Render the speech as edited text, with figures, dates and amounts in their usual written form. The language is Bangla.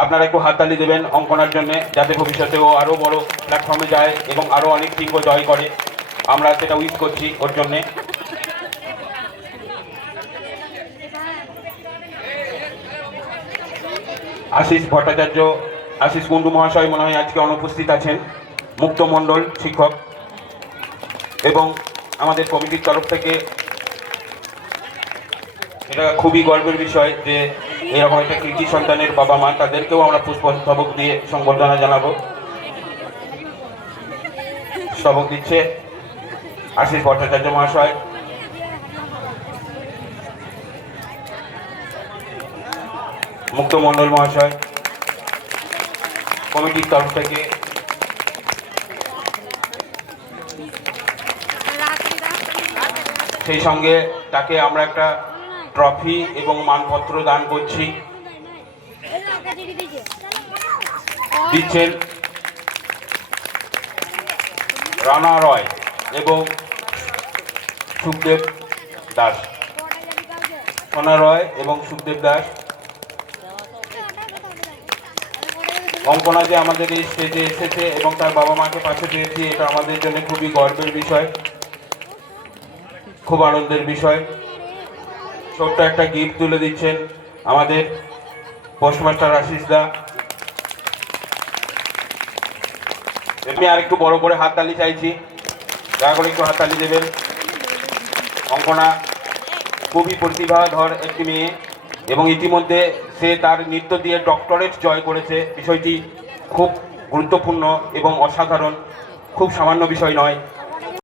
আপনারা একটু হাততালি দেবেন অঙ্কনার জন্য, যাতে ভবিষ্যতে ও আরও বড় প্ল্যাটফর্মে যায় এবং আরও অনেক শৃঙ্গ জয় করে। আমরা সেটা উইশ করছি ওর জন্যে। আশিস ভট্টাচার্য, আশিস কুণ্ডু মহাশয় মনে হয় আজকে অনুপস্থিত আছেন, মুক্ত মণ্ডল শিক্ষক। এবং আমাদের কমিটির তরফ থেকে এটা খুবই গর্বের বিষয় যে এরকম একটা কৃতি সন্তানের বাবা মা, তাদেরকেও আমরা পুষ্পস্তবক দিয়ে সংবর্ধনা জানাবো। স্তবক দিচ্ছে আশিস ভট্টাচার্য মহাশয়। মুক্ত মণ্ডল মহাশয় কমিটির তরফ থেকে সেই সঙ্গে তাকে আমরা একটা ট্রফি এবং মানপত্র দান করছি। দিচ্ছেন রানা রয় এবং সুখদেব দাস, সোনা রয় এবং সুখদেব দাস। অঙ্কনা যে আমাদের এই স্টেজে এসেছে এবং তার বাবা মাকে পাশে পেয়েছি, এটা আমাদের জন্য খুবই গর্বের বিষয়, খুব আনন্দের বিষয়। ছোট্ট একটা গিফট তুলে দিচ্ছেন আমাদের পোস্টমাস্টার আশিস দা। আমি আর একটু বড় করে হাততালি চাইছি, দয়া করে একটু হাততালি দেবেন। অঙ্কনা খুবই প্রতিভাধর একটি মেয়ে এবং ইতিমধ্যে সে তার নৃত্য দিয়ে ডক্টরেট জয় করেছে। বিষয়টি খুব গুরুত্বপূর্ণ এবং অসাধারণ, খুব সামান্য বিষয় নয়।